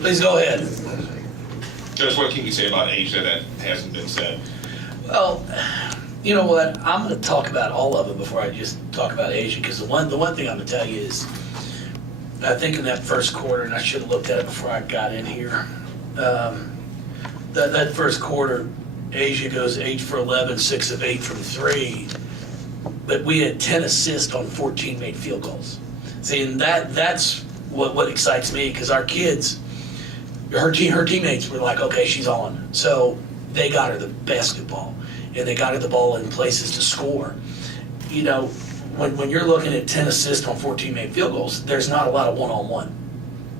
Please go ahead. Just what can you say about Asia that hasn't been said? Well, you know what? I'm going to talk about all of it before I just talk about Asia, because the one thing I'm going to tell you is, I think in that first quarter, and I should have looked at it before I got in here, that first quarter, Asia goes 8 for 11, 6 of 8 from 3, but we had 10 assists on 14 made field goals. See, and that's what excites me, because our kids, her teammates were like, okay, she's on. So they got her the basketball, and they got her the ball in places to score. You know, when you're looking at 10 assists on 14 made field goals, there's not a lot of one-on-one.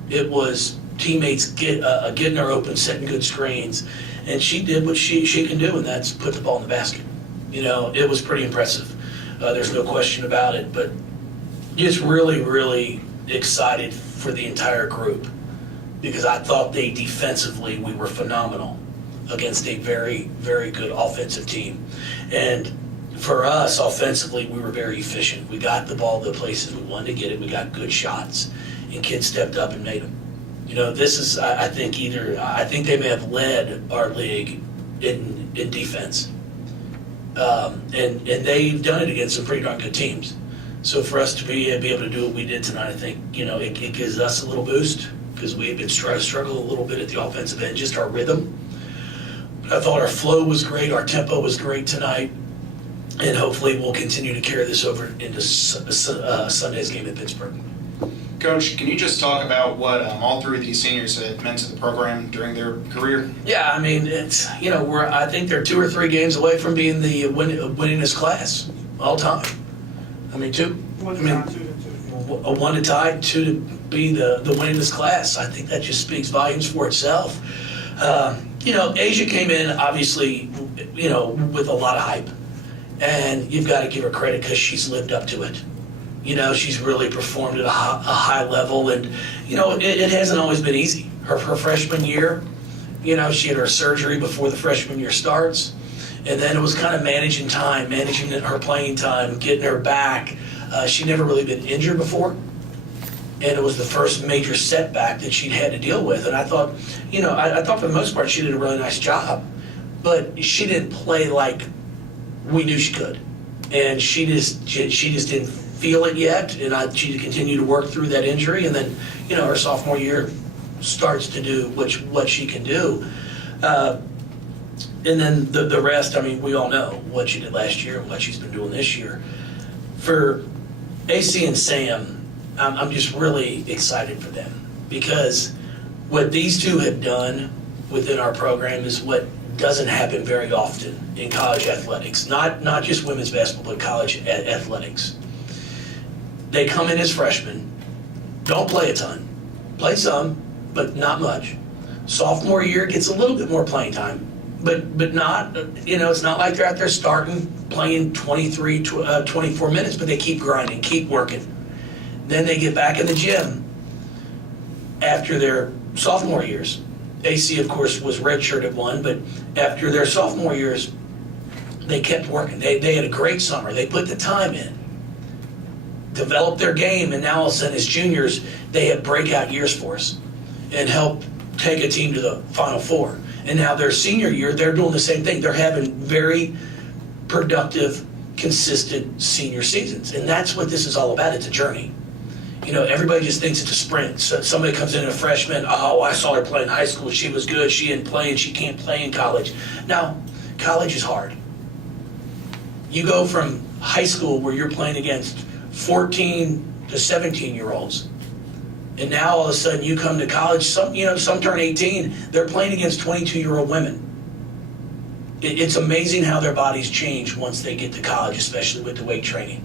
It was teammates getting her open, setting good screens, and she did what she can do, and that's put the ball in the basket. You know, it was pretty impressive. There's no question about it, but just really, really excited for the entire group, because I thought defensively we were phenomenal against a very, very good offensive team. And for us, offensively, we were very efficient. We got the ball the places we wanted to get it. We got good shots, and kids stepped up and made them. You know, this is, I think they may have led our league in defense. And they've done it against some pretty darn good teams. So for us to be able to do what we did tonight, I think, you know, it gives us a little boost, because we've been struggling a little bit at the offensive end, just our rhythm. But I thought our flow was great, our tempo was great tonight, and hopefully we'll continue to carry this over into Sunday's game in Pittsburgh. Coach, can you just talk about what all three of these seniors had meant to the program during their career? Yeah, I mean, it's, you know, I think they're 2 or 3 games away from being the winningest class all time. I mean, 2. A 1 to tie, 2 to be the winningest class. I think that just speaks volumes for itself. You know, Asia came in, obviously, you know, with a lot of hype. And you've got to give her credit, because she's lived up to it. You know, she's really performed at a high level, and, you know, it hasn't always been easy. Her freshman year, you know, she had her surgery before the freshman year starts, and then it was kind of managing her playing time, getting her back. She'd never really been injured before, and it was the first major setback that she'd had to deal with. And I thought, you know, I thought for the most part she did a really nice job, but she didn't play like we knew she could, and she just didn't feel it yet, and she continued to work through that injury, and then, you know, her sophomore year starts to do what she can do. And then the rest, I mean, we all know what she did last year and what she's been doing this year. For AC and Sam, I'm just really excited for them, because what these two have done within our program is what doesn't happen very often in college athletics, not just women's basketball, but college athletics. They come in as freshmen, don't play a ton, play some, but not much. Sophomore year gets a little bit more playing time, but not, you know, it's not like they're out there starting, playing 23, 24 minutes, but they keep grinding, keep working. Then they get back in the gym after their sophomore years. AC, of course, was redshirt at 1, but after their sophomore years, they kept working. They had a great summer. They put the time in, developed their game, and now all of a sudden as juniors, they have breakout years for us and help take a team to the Final Four. And now their senior year, they're doing the same thing. They're having very productive, consistent senior seasons. And that's what this is all about. It's a journey. You know, everybody just thinks it's a sprint. So somebody comes in, a freshman, oh, I saw her play in high school. She was good. She didn't play, and she can't play in college. Now, college is hard. You go from high school where you're playing against 14 to 17-year-olds, and now all of a sudden you come to college, some turn 18, they're playing against 22-year-old women. It's amazing how their bodies change once they get to college, especially with the weight training.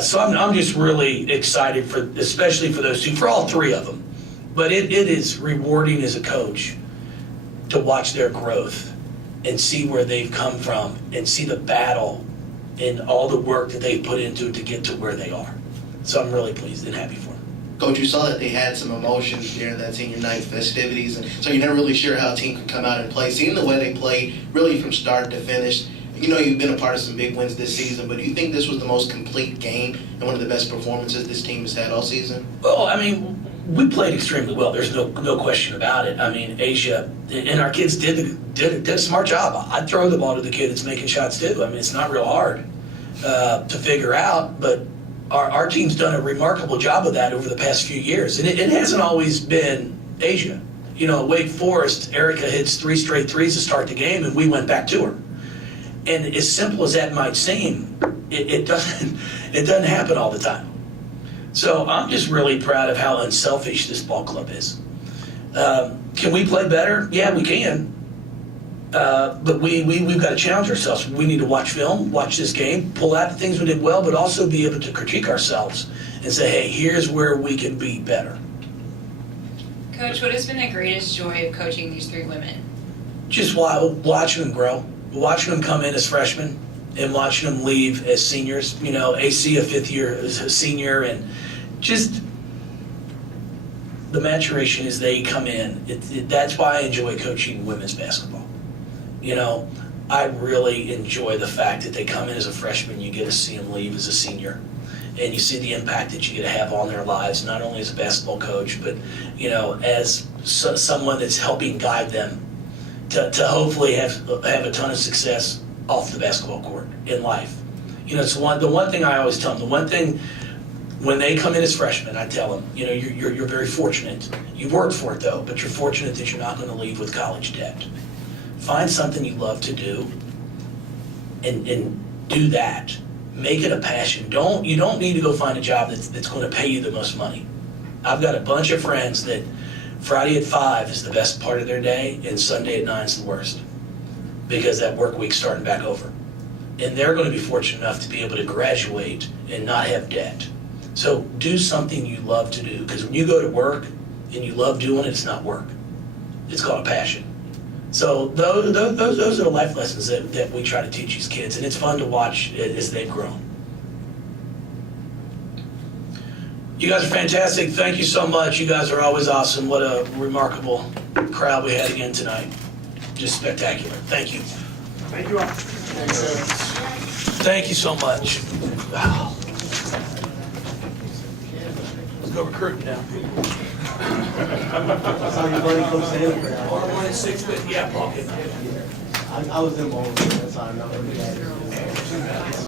So I'm just really excited especially for those two, for all 3 of them. But it is rewarding as a coach to watch their growth and see where they've come from and see the battle and all the work that they've put into it to get to where they are. So I'm really pleased and happy for them. Coach, you saw that they had some emotions during that senior night festivities, and so you're never really sure how a team could come out and play. Seeing the way they played, really from start to finish, you know you've been a part of some big wins this season, but do you think this was the most complete game and one of the best performances this team has had all season? Well, I mean, we played extremely well. There's no question about it. I mean, Asia, and our kids did a smart job. I'd throw the ball to the kid that's making shots too. I mean, it's not real hard to figure out, but our team's done a remarkable job of that over the past few years. And it hasn't always been Asia. You know, Wake Forest, Erica hits 3 straight threes to start the game, and we went back to her. And as simple as that might seem, it doesn't happen all the time. So I'm just really proud of how unselfish this ball club is. Can we play better? Yeah, we can. But we've got to challenge ourselves. We need to watch film, watch this game, pull out the things we did well, but also be able to critique ourselves and say, hey, here's where we can be better. Coach, what has been the greatest joy of coaching these 3 women? Just watching them grow, watching them come in as freshmen and watching them leave as seniors. You know, AC a 5th year as a senior, and just the maturation as they come in. That's why I enjoy coaching women's basketball. You know, I really enjoy the fact that they come in as a freshman, you get to see them leave as a senior. And you see the impact that you get to have on their lives, not only as a basketball coach, but, you know, as someone that's helping guide them to hopefully have a ton of success off the basketball court in life. You know, it's the one thing I always tell them, the one thing when they come in as freshmen, I tell them, you know, you're very fortunate. You've worked for it though, but you're fortunate that you're not going to leave with college debt. Find something you love to do and do that. Make it a passion. You don't need to go find a job that's going to pay you the most money. I've got a bunch of friends that Friday at 5 is the best part of their day and Sunday at 9 is the worst, because that work week's starting back over. And they're going to be fortunate enough to be able to graduate and not have debt. So do something you love to do, because when you go to work and you love doing it, it's not work. It's called a passion. So those are the life lessons that we try to teach these kids, and it's fun to watch as they've grown. You guys are fantastic. Thank you so much. You guys are always awesome. What a remarkable crowd we had again tonight. Just spectacular. Thank you. Thank you all. Thank you so much. Wow. Let's go recruiting now. I saw your buddy Coach Stanley. R1 and 6, but yeah, Paul. I was involved with that, so I know.